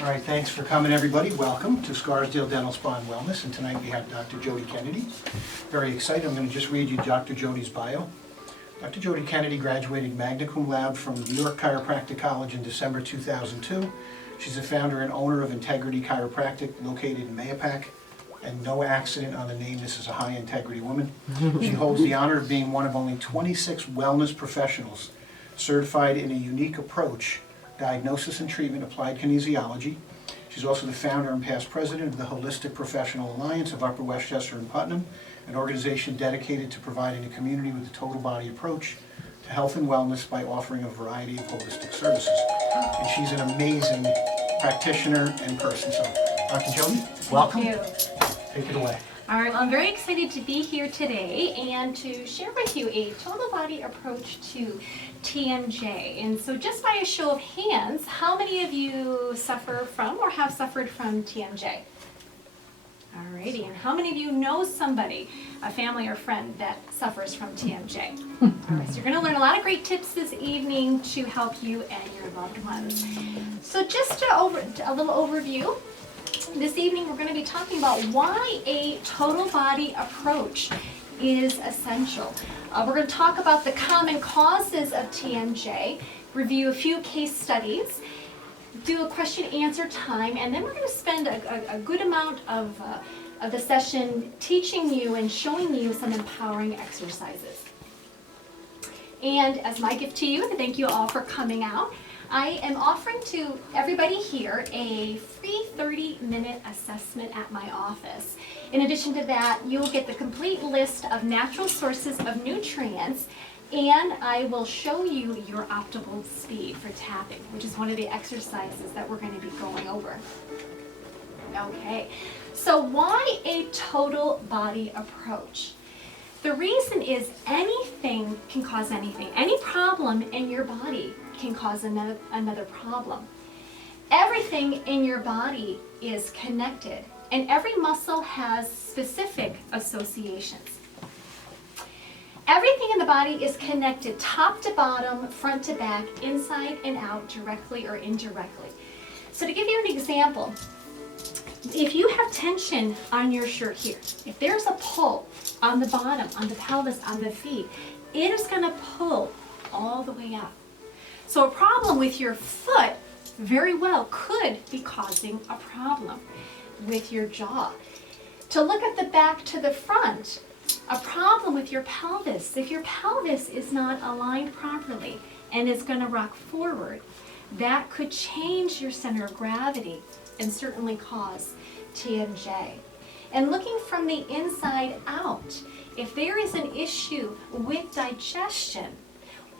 All right, thanks for coming, everybody. Welcome to Scarsdale Dental Spa and Wellness. And tonight we have Dr. Jodi Kennedy. Very excited. I'm going to just read you Dr. Jodi's bio. Dr. Jodi Kennedy graduated magna cum laude from New York Chiropractic College in December 2002. She's the founder and owner of Integrity Chiropractic, located in Mayapack. And no accident on the name, this is a high-integrity woman. She holds the honor of being one of only 26 wellness professionals certified in a unique approach, diagnosis and treatment, applied kinesiology. She's also the founder and past president of the Holistic Professional Alliance of Upper Westchester and Putnam, an organization dedicated to providing the community with a total body approach to health and wellness by offering a variety of holistic services. And she's an amazing practitioner and person. So, Dr. Jodi, welcome. Thank you. Take it away. All right, well, I'm very excited to be here today and to share with you a total body approach to TMJ. And so just by a show of hands, how many of you suffer from or have suffered from TMJ? All righty, and how many of you know somebody, a family or friend that suffers from TMJ? All right, so you're going to learn a lot of great tips this evening to help you and your loved ones. So just a little overview. This evening we're going to be talking about why a total body approach is essential. We're going to talk about the common causes of TMJ, review a few case studies, do a question answer time, and then we're going to spend a good amount of the session teaching you and showing you some empowering exercises. And as my gift to you, and thank you all for coming out, I am offering to everybody here a free 30-minute assessment at my office. In addition to that, you'll get the complete list of natural sources of nutrients, and I will show you your optimal speed for tapping, which is one of the exercises that we're going to be going over. Okay, so why a total body approach? The reason is anything can cause anything. Any problem in your body can cause another problem. Everything in your body is connected, and every muscle has specific associations. Everything in the body is connected top to bottom, front to back, inside and out, directly or indirectly. So to give you an example, if you have tension on your shirt here, if there's a pull on the bottom, on the pelvis, on the feet, it is going to pull all the way up. So a problem with your foot very well could be causing a problem with your jaw. To look at the back to the front, a problem with your pelvis. If your pelvis is not aligned properly and is going to rock forward, that could change your center of gravity and certainly cause TMJ. And looking from the inside out, if there is an issue with digestion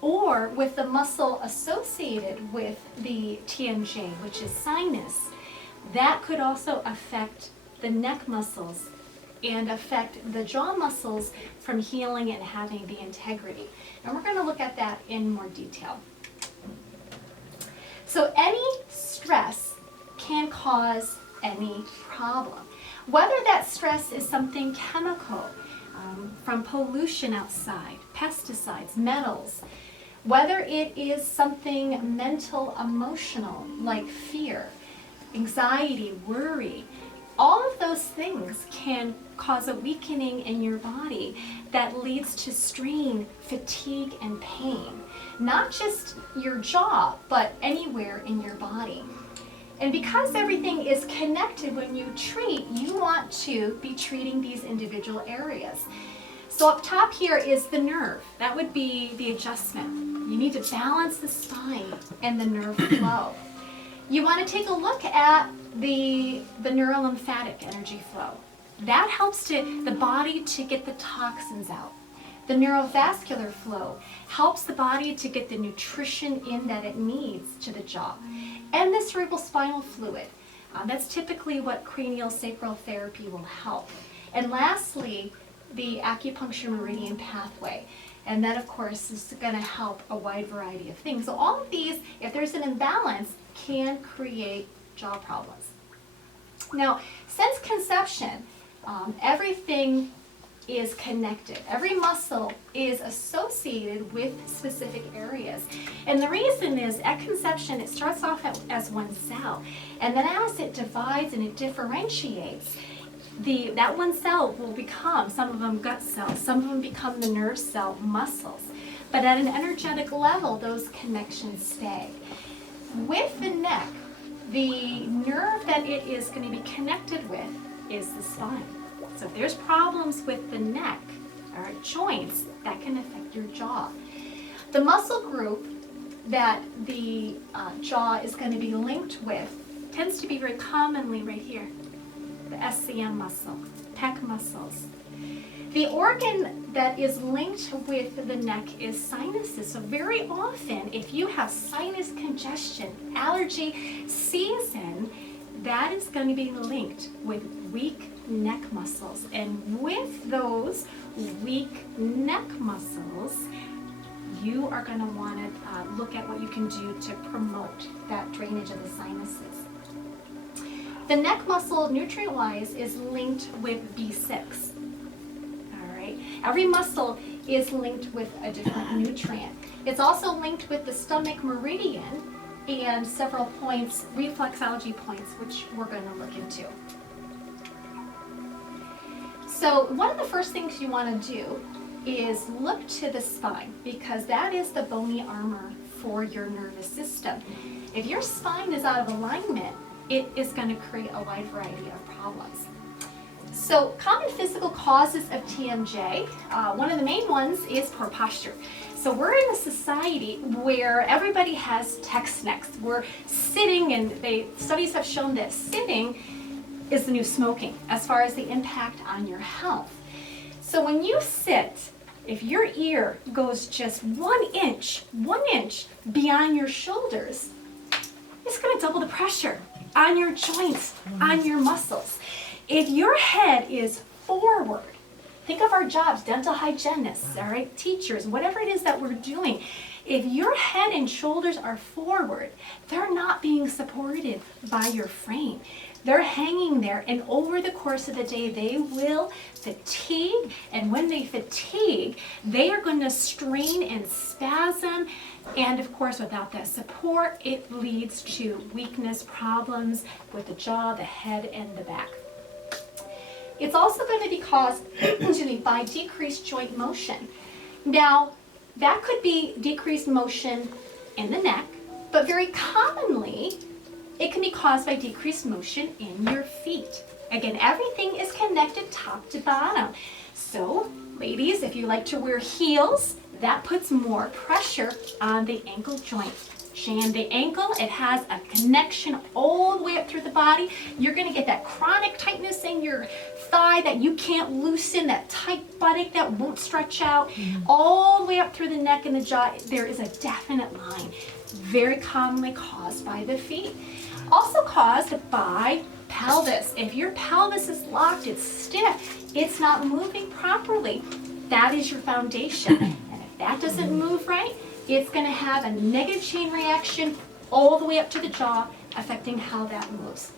or with the muscle associated with the TMJ, which is sinus, that could also affect the neck muscles and affect the jaw muscles from healing and having the integrity. And we're going to look at that in more detail. So any stress can cause any problem. Whether that stress is something chemical, from pollution outside, pesticides, metals, whether it is something mental, emotional, like fear, anxiety, worry, all of those things can cause a weakening in your body that leads to strain, fatigue, and pain. Not just your jaw, but anywhere in your body. And because everything is connected when you treat, you want to be treating these individual areas. So up top here is the nerve. That would be the adjustment. You need to balance the spine and the nerve flow. You want to take a look at the neurolymphatic energy flow. That helps the body to get the toxins out. The neurovascular flow helps the body to get the nutrition in that it needs to the jaw. And the cerebral spinal fluid. That's typically what cranial sacral therapy will help. And lastly, the acupuncture meridian pathway. And that, of course, is going to help a wide variety of things. So all of these, if there's an imbalance, can create jaw problems. Now, since conception, everything is connected. Every muscle is associated with specific areas. And the reason is at conception, it starts off as one cell. And then as it divides and it differentiates, that one cell will become, some of them gut cells, some of them become the nerve cell muscles. But at an energetic level, those connections stay. With the neck, the nerve that it is going to be connected with is the spine. So if there's problems with the neck or joints, that can affect your jaw. The muscle group that the jaw is going to be linked with tends to be very commonly right here, the SCM muscle, pec muscles. The organ that is linked with the neck is sinuses. So very often, if you have sinus congestion, allergy season, that is going to be linked with weak neck muscles. And with those weak neck muscles, you are going to want to look at what you can do to promote that drainage of the sinuses. The neck muscle, nutrient-wise, is linked with B6. Every muscle is linked with a different nutrient. It's also linked with the stomach meridian and several points, reflexology points, which we're going to look into. So one of the first things you want to do is look to the spine, because that is the bony armor for your nervous system. If your spine is out of alignment, it is going to create a wide variety of problems. So common physical causes of TMJ, one of the main ones is poor posture. So we're in a society where everybody has text necks. We're sitting, and studies have shown that sitting is the new smoking as far as the impact on your health. So when you sit, if your ear goes just 1 inch beyond your shoulders, it's going to double the pressure on your joints, on your muscles. If your head is forward, think of our jobs, dental hygienists, all right, teachers, whatever it is that we're doing. If your head and shoulders are forward, they're not being supported by your frame. They're hanging there, and over the course of the day, they will fatigue, and when they fatigue, they are going to strain and spasm, and of course, without that support, it leads to weakness, problems with the jaw, the head, and the back. It's also going to be caused by decreased joint motion. Now, that could be decreased motion in the neck, but very commonly, it can be caused by decreased motion in your feet. Again, everything is connected top to bottom. So, ladies, if you like to wear heels, that puts more pressure on the ankle joint. And the ankle, it has a connection all the way up through the body. You're going to get that chronic tightness in your thigh that you can't loosen, that tight buttock that won't stretch out, all the way up through the neck and the jaw. There is a definite line, very commonly caused by the feet. Also caused by pelvis. If your pelvis is locked, it's stiff, it's not moving properly, that is your foundation. And if that doesn't move right, it's going to have a negative chain reaction all the way up to the jaw, affecting how that moves.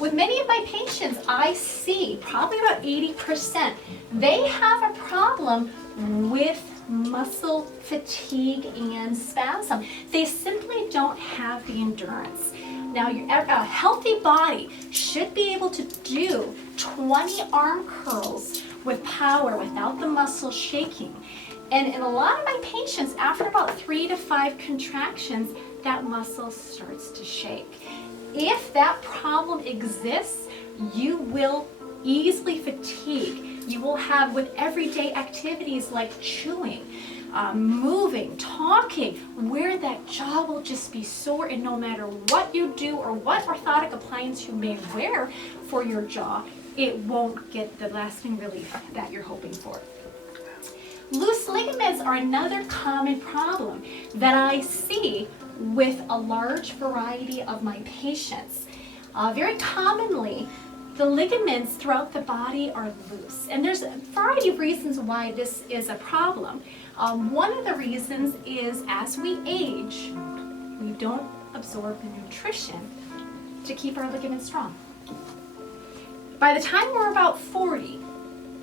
With many of my patients, I see probably about 80%, they have a problem with muscle fatigue and spasm. They simply don't have the endurance. Now, a healthy body should be able to do 20 arm curls with power without the muscle shaking. And in a lot of my patients, after about 3 to 5 contractions, that muscle starts to shake. If that problem exists, you will easily fatigue. You will have, with everyday activities like chewing, moving, talking, where that jaw will just be sore, and no matter what you do or what orthotic appliance you may wear for your jaw, it won't get the lasting relief that you're hoping for. Loose ligaments are another common problem that I see with a large variety of my patients. Very commonly, the ligaments throughout the body are loose, and there's a variety of reasons why this is a problem. One of the reasons is as we age, we don't absorb the nutrition to keep our ligaments strong. By the time we're about 40,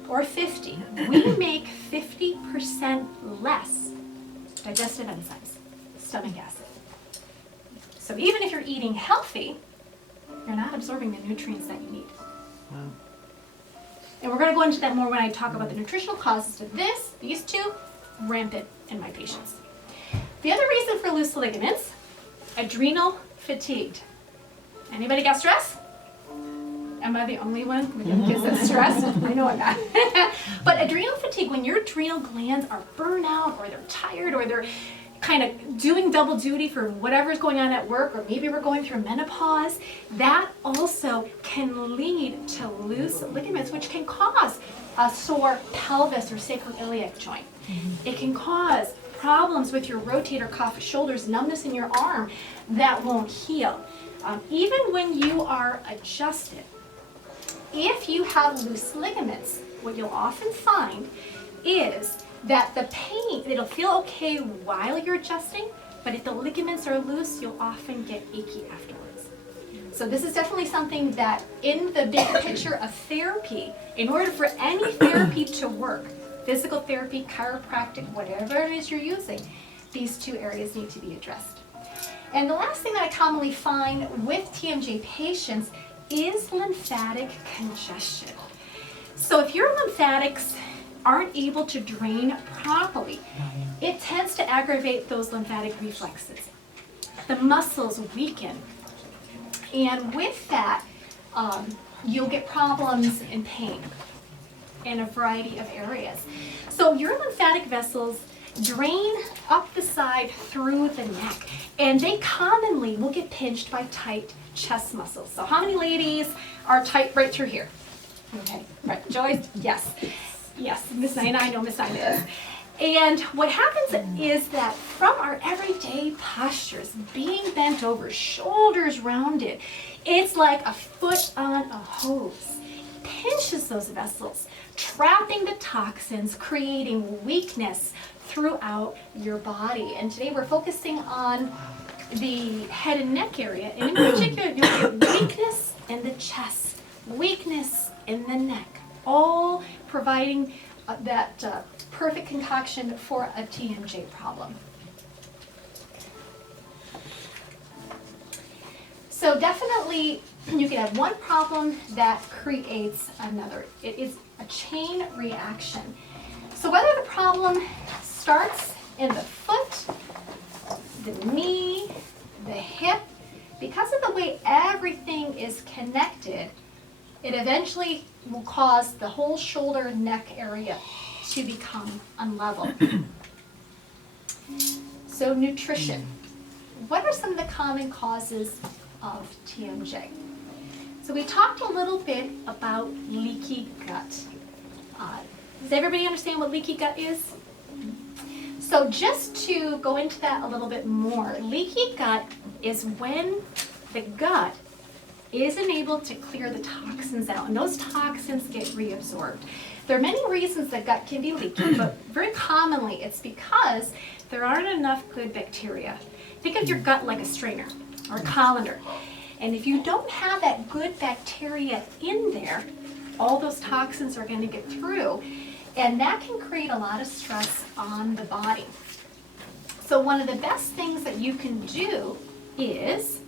or 50, we make 50% less digestive enzymes, stomach acid. So even if you're eating healthy, you're not absorbing the nutrients that you need. Wow. And we're going to go into that more when I talk about the nutritional causes to this, these two, rampant in my patients. The other reason for loose ligaments, adrenal fatigued. Anybody got stress? Am I the only one who gets that stressed? I know I'm not. But adrenal fatigue, when your adrenal glands are burnt out or they're tired or they're kind of doing double duty for whatever's going on at work, or maybe we're going through menopause, that also can lead to loose ligaments, which can cause a sore pelvis or sacroiliac joint. It can cause problems with your rotator cuff, shoulders, numbness in your arm that won't heal. Even when you are adjusted, if you have loose ligaments, what you'll often find is that the pain, it'll feel okay while you're adjusting, but if the ligaments are loose, you'll often get achy afterwards. So this is definitely something that in the big picture of therapy, in order for any therapy to work, physical therapy, chiropractic, whatever it is you're using, these two areas need to be addressed. And the last thing that I commonly find with TMJ patients is lymphatic congestion. So if your lymphatics aren't able to drain properly, it tends to aggravate those lymphatic reflexes. The muscles weaken, and with that, you'll get problems in pain in a variety of areas. So your lymphatic vessels drain up the side through the neck, and they commonly will get pinched by tight chest muscles. So how many ladies are tight right through here? Okay, right, Joyce, yes. Yes, Miss Nina, I know Miss Nina is. And what happens is that from our everyday postures, being bent over, shoulders rounded, it's like a foot on a hose. It pinches those vessels, trapping the toxins, creating weakness throughout your body. And today we're focusing on the head and neck area, and in particular, you'll get weakness in the chest, weakness in the neck, all providing that perfect concoction for a TMJ problem. So definitely you can have one problem that creates another. It is a chain reaction. So whether the problem starts in the foot, the knee, the hip, because of the way everything is connected, it eventually will cause the whole shoulder and neck area to become unlevel. So nutrition. What are some of the common causes of TMJ? So we talked a little bit about leaky gut. Does everybody understand what leaky gut is? So just to go into that a little bit more, leaky gut is when the gut isn't able to clear the toxins out, and those toxins get reabsorbed. There are many reasons the gut can be leaky, but very commonly it's because there aren't enough good bacteria. Think of your gut like a strainer or a colander. And if you don't have that good bacteria in there, all those toxins are going to get through, and that can create a lot of stress on the body. So one of the best things that you can do is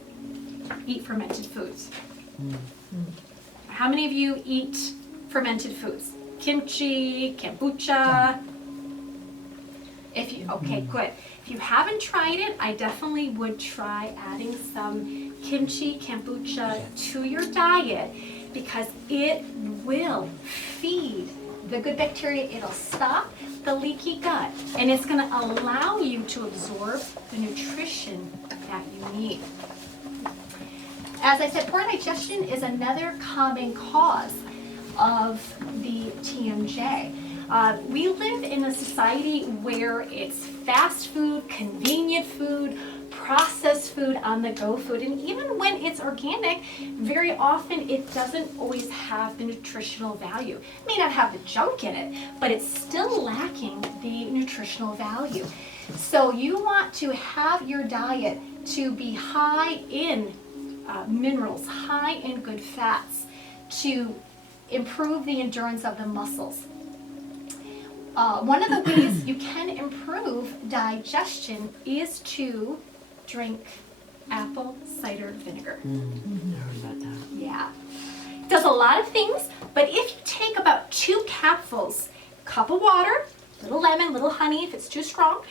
eat fermented foods. How many of you eat fermented foods? Kimchi, kombucha? Okay, good. If you haven't tried it, I definitely would try adding some kimchi, kombucha to your diet, because it will feed the good bacteria. It'll stop the leaky gut, and it's going to allow you to absorb the nutrition that you need. As I said, poor digestion is another common cause of the TMJ. We live in a society where it's fast food, convenient food, processed food, on-the-go food, and even when it's organic, very often it doesn't always have the nutritional value. It may not have the junk in it, but it's still lacking the nutritional value. So you want to have your diet to be high in minerals, high in good fats, to improve the endurance of the muscles. One of the ways you can improve digestion is to drink apple cider vinegar. Yeah. It does a lot of things, but if you take about 2 capfuls, cup of water, little lemon, little honey if it's too strong,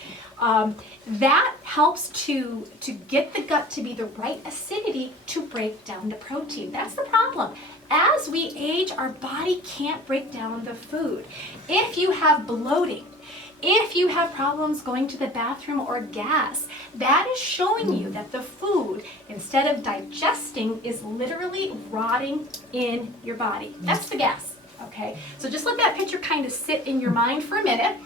that helps to get the gut to be the right acidity to break down the protein. That's the problem. As we age, our body can't break down the food. If you have bloating, if you have problems going to the bathroom or gas, that is showing you that the food, instead of digesting, is literally rotting in your body. That's the gas, okay? So just let that picture kind of sit in your mind for a minute.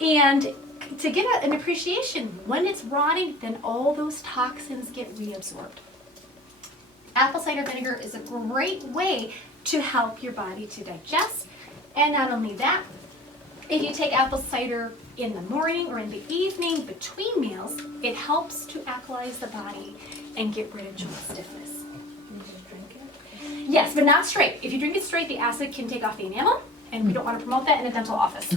And to get an appreciation, when it's rotting, then all those toxins get reabsorbed. Apple cider vinegar is a great way to help your body to digest. And not only that, if you take apple cider in the morning or in the evening between meals, it helps to alkalize the body and get rid of joint stiffness. You just drink it? Yes, but not straight. If you drink it straight, the acid can take off the enamel, and we don't want to promote that in a dental office.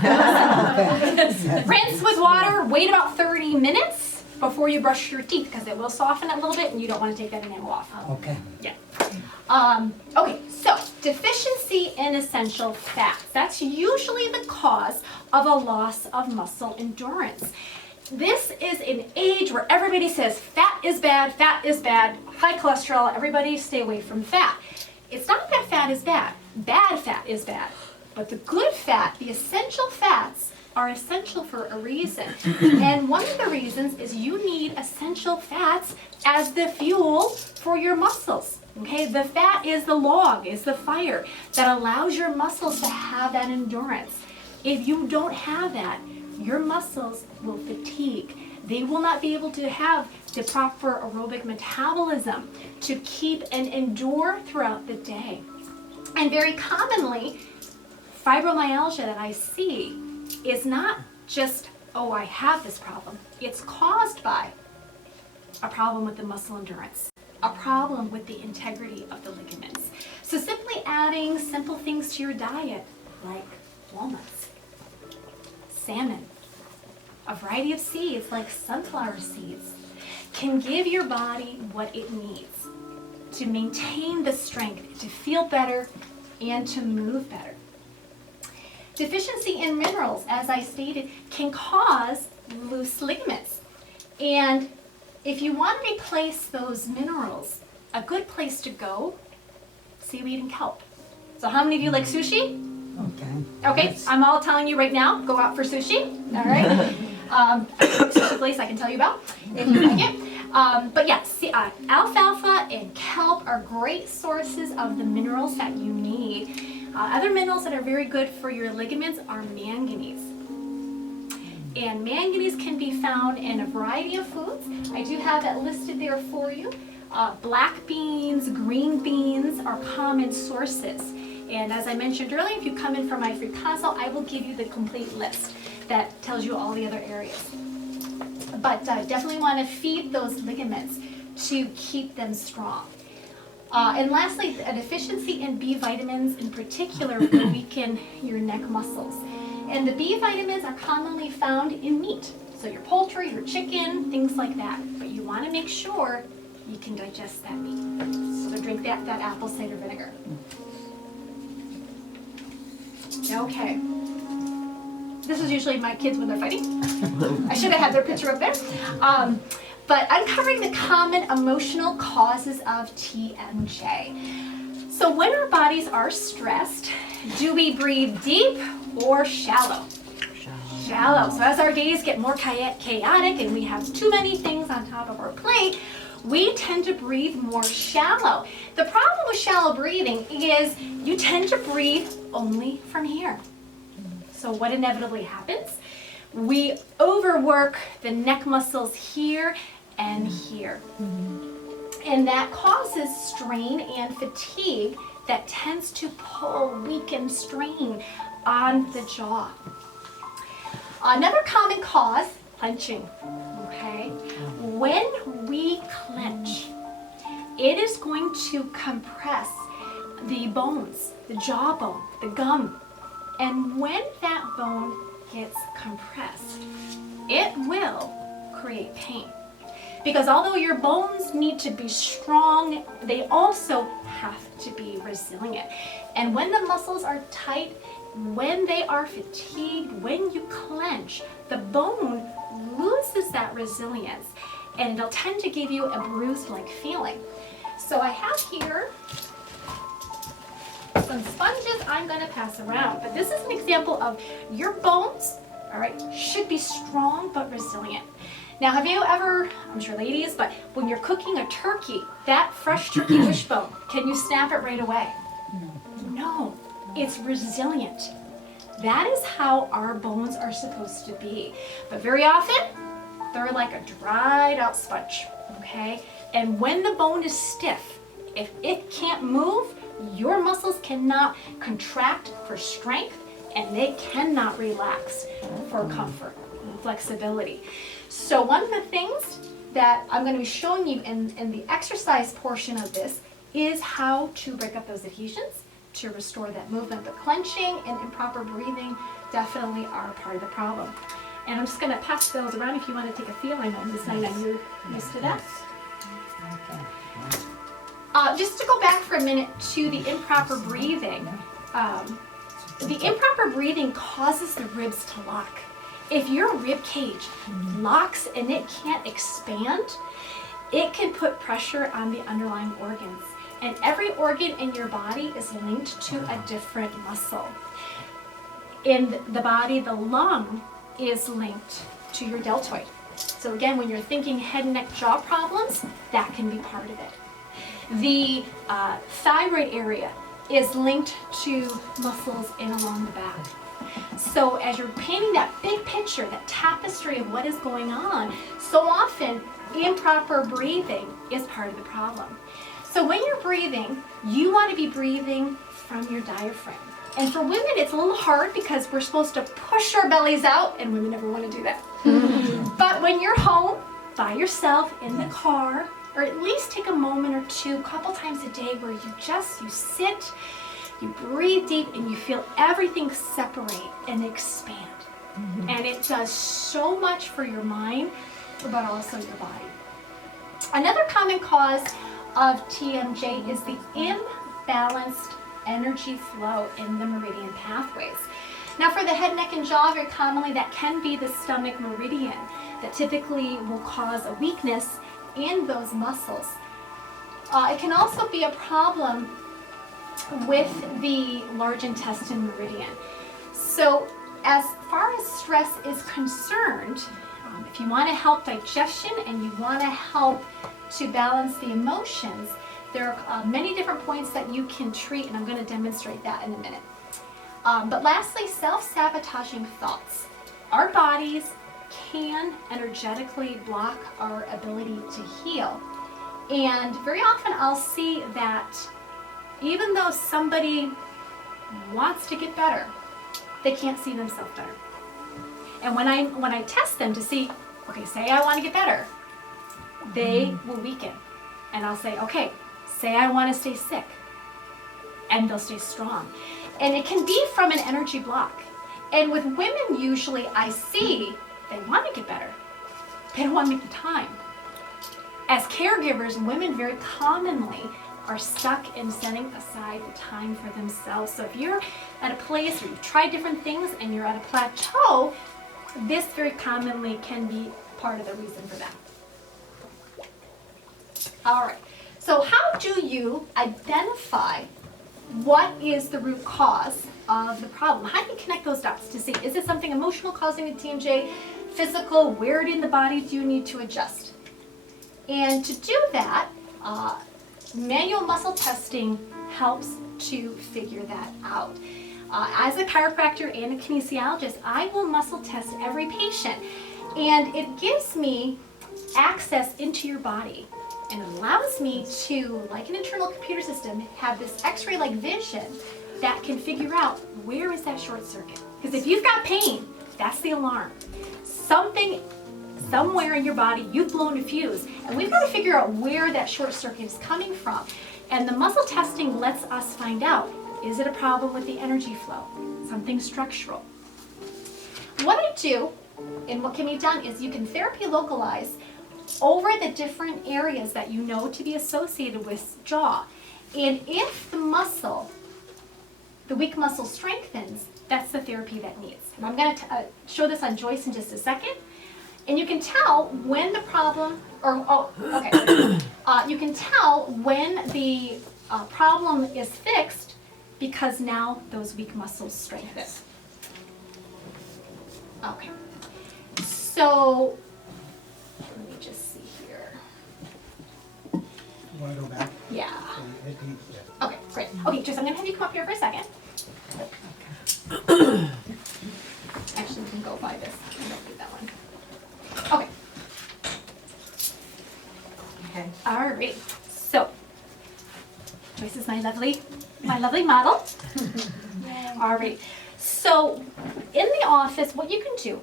Rinse with water, wait about 30 minutes before you brush your teeth, because it will soften it a little bit and you don't want to take that enamel off. Okay. Yeah. Okay, so deficiency in essential fats. That's usually the cause of a loss of muscle endurance. This is an age where everybody says fat is bad, high cholesterol, everybody stay away from fat. It's not that fat is bad fat is bad. But the good fat, the essential fats, are essential for a reason. And one of the reasons is you need essential fats as the fuel for your muscles. Okay, the fat is the log, is the fire that allows your muscles to have that endurance. If you don't have that, your muscles will fatigue. They will not be able to have the proper aerobic metabolism to keep and endure throughout the day. And very commonly, fibromyalgia that I see is not just, oh, I have this problem. It's caused by a problem with the muscle endurance, a problem with the integrity of the ligaments. So simply adding simple things to your diet, like walnuts, salmon, a variety of seeds like sunflower seeds, can give your body what it needs to maintain the strength, to feel better, and to move better. Deficiency in minerals, as I stated, can cause loose ligaments. And if you want to replace those minerals, a good place to go, seaweed and kelp. So how many of you like sushi? Okay. Okay, I'm all telling you right now, go out for sushi, all right? Sushi place I can tell you about if you like it. But yeah, alfalfa and kelp are great sources of the minerals that you need. Other minerals that are very good for your ligaments are manganese. And manganese can be found in a variety of foods. I do have that listed there for you. Black beans, green beans are common sources. And as I mentioned earlier, if you come in for my free consult, I will give you the complete list that tells you all the other areas. But definitely want to feed those ligaments to keep them strong. And lastly, a deficiency in B vitamins in particular will weaken your neck muscles. And the B vitamins are commonly found in meat. So your poultry, your chicken, things like that. But you want to make sure you can digest that meat. So drink that apple cider vinegar. Okay. This is usually my kids when they're fighting. I should have had their picture up there. But uncovering the common emotional causes of TMJ. So when our bodies are stressed, do we breathe deep or shallow? Shallow. So as our days get more chaotic and we have too many things on top of our plate, we tend to breathe more shallow. The problem with shallow breathing is you tend to breathe only from here. So what inevitably happens? We overwork the neck muscles here and here. And that causes strain and fatigue that tends to pull, weaken, strain on the jaw. Another common cause, clenching, okay? When we clench, it is going to compress the bones, the jawbone, the gum. And when that bone gets compressed, it will create pain. Because although your bones need to be strong, they also have to be resilient. And when the muscles are tight, when they are fatigued, when you clench, the bone loses that resilience and it'll tend to give you a bruised-like feeling. So I have here some sponges I'm going to pass around, but this is an example of your bones, all right, should be strong but resilient. Now, have you ever, I'm sure ladies, but when you're cooking a turkey, that fresh turkey wishbone, can you snap it right away? No, it's resilient. That is how our bones are supposed to be. But very often, they're like a dried out sponge, okay? And when the bone is stiff, if it can't move, your muscles cannot contract for strength and they cannot relax for comfort and flexibility. So one of the things that I'm going to be showing you in the exercise portion of this is how to break up those adhesions to restore that movement. But clenching and improper breathing definitely are part of the problem. And I'm just going to pass those around if you want to take a feel. I know this night I'm used to that. Just to go back for a minute to the improper breathing. The improper breathing causes the ribs to lock. If your rib cage locks and it can't expand, it can put pressure on the underlying organs. And every organ in your body is linked to a different muscle. In the body, the lung is linked to your deltoid. So again, when you're thinking head and neck jaw problems, that can be part of it. The thyroid area is linked to muscles in along the back. So as you're painting that big picture, that tapestry of what is going on, so often improper breathing is part of the problem. So when you're breathing, you want to be breathing from your diaphragm. And for women, it's a little hard because we're supposed to push our bellies out, and women never want to do that. But when you're home, by yourself, in the car, or at least take a moment or two, a couple times a day where you sit, you breathe deep, and you feel everything separate and expand. And it does so much for your mind, but also your body. Another common cause of TMJ is the imbalanced energy flow in the meridian pathways. Now for the head, neck, and jaw, very commonly that can be the stomach meridian that typically will cause a weakness in those muscles. It can also be a problem with the large intestine meridian. So as far as stress is concerned, if you want to help digestion and you want to help to balance the emotions, there are many different points that you can treat, and I'm going to demonstrate that in a minute. But lastly, self-sabotaging thoughts. Our bodies can energetically block our ability to heal. And very often I'll see that even though somebody wants to get better, they can't see themselves better. And when I test them to see, okay, say I want to get better, they will weaken. And I'll say, okay, say I want to stay sick, and they'll stay strong. And it can be from an energy block. And with women, usually I see they want to get better. They don't want to make the time. As caregivers, women very commonly are stuck in setting aside the time for themselves. So if you're at a place where you've tried different things and you're at a plateau, this very commonly can be part of the reason for that. All right, so how do you identify what is the root cause of the problem? How do you connect those dots to see, is it something emotional causing a TMJ, physical, where in the body do you need to adjust? And to do that, manual muscle testing helps to figure that out. As a chiropractor and a kinesiologist, I will muscle test every patient, and it gives me access into your body and allows me to, like an internal computer system, have this x-ray-like vision that can figure out where is that short circuit. Because if you've got pain, that's the alarm. Something somewhere in your body, you've blown a fuse, and we've got to figure out where that short circuit is coming from. And the muscle testing lets us find out, is it a problem with the energy flow? Something structural. What I do, and what can be done, is you can therapy localize over the different areas that you know to be associated with jaw. And if the muscle, the weak muscle strengthens, that's the therapy that needs. And I'm going to show this on Joyce in just a second. And you can tell when the problem, you can tell when the problem is fixed because now those weak muscles strengthen. Okay. So, let me just see here. You want to go back? Yeah. Yeah. Okay, great. Okay, Joyce, I'm going to have you come up here for a second. Actually, we can go by this. I don't do that one. Okay. Okay. All right. So, Joyce is my lovely model. All right. So, in the office, what you can do,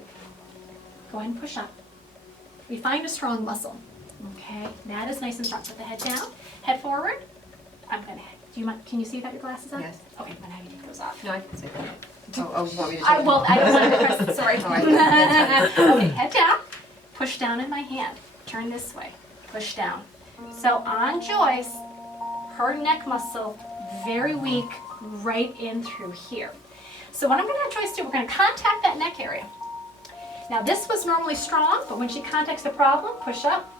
go ahead and push up. We find a strong muscle. Okay, that is nice and strong. Put the head down, head forward. I'm gonna. Do you mind? Can you see without your glasses on? Yes. Okay, I'm gonna have you take those off. No, I can say that. Oh, you want me to I take don't want to press it. Sorry. All right, that's fine. Okay, head down. Push down in my hand. Turn this way. Push down. So on Joyce, her neck muscle very weak, right in through here. So what I'm going to have Joyce do, we're going to contact that neck area. Now this was normally strong, but when she contacts the problem, push up,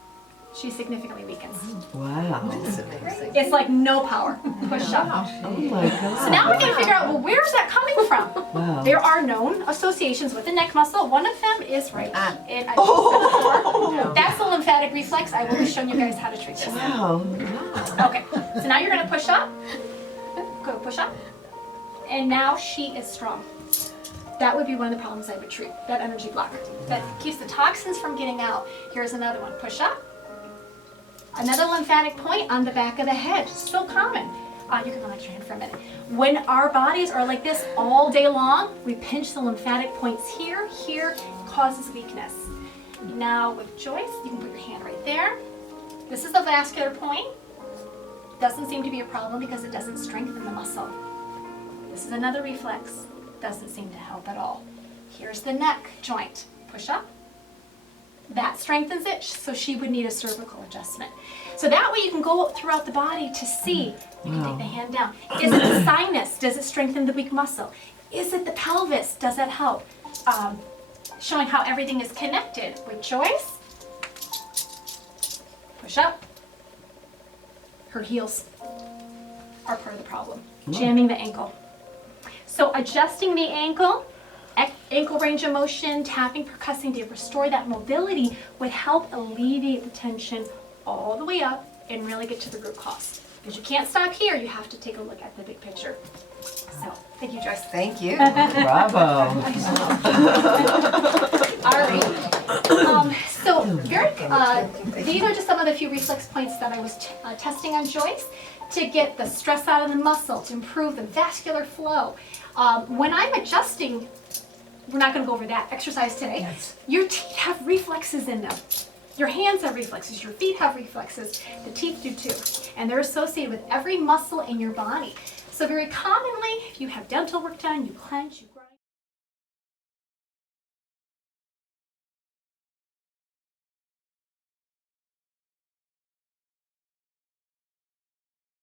she significantly weakens. Wow. That's amazing. It's like no power. Push up. Oh my God. So now we're going to figure out, well, where's that coming from? Wow. There are known associations with the neck muscle. One of them is right. And I No. that's the lymphatic reflex. I will be showing you guys how to treat this. Wow. Okay, so now you're going to push up. Go push up. And now she is strong. That would be one of the problems I would treat, that energy block. That keeps the toxins from getting out. Here's another one. Push up. Another lymphatic point on the back of the head. So common. You can relax your hand for a minute. When our bodies are like this all day long, we pinch the lymphatic points here, causes weakness. Now with Joyce, you can put your hand right there. This is the vascular point. Doesn't seem to be a problem because it doesn't strengthen the muscle. This is another reflex. Doesn't seem to help at all. Here's the neck joint. Push up. That strengthens it, so she would need a cervical adjustment. So that way you can go throughout the body to see. You can take the hand down. Is it the sinus? Does it strengthen the weak muscle? Is it the pelvis? Does that help? Showing how everything is connected. With Joyce, push up. Her heels are part of the problem. Jamming the ankle. So adjusting the ankle range of motion, tapping, percussing to restore that mobility would help alleviate the tension all the way up and really get to the root cause. Because you can't stop here, you have to take a look at the big picture. So, thank you, Joyce. Thank you. Bravo. All right. So, these are just some of the few reflex points that I was testing on Joyce to get the stress out of the muscle, to improve the vascular flow. When I'm adjusting, we're not going to go over that exercise today. Yes. Your teeth have reflexes in them. Your hands have reflexes. Your feet have reflexes. The teeth do too. And they're associated with every muscle in your body. So very commonly, if you have dental work done, you clench, you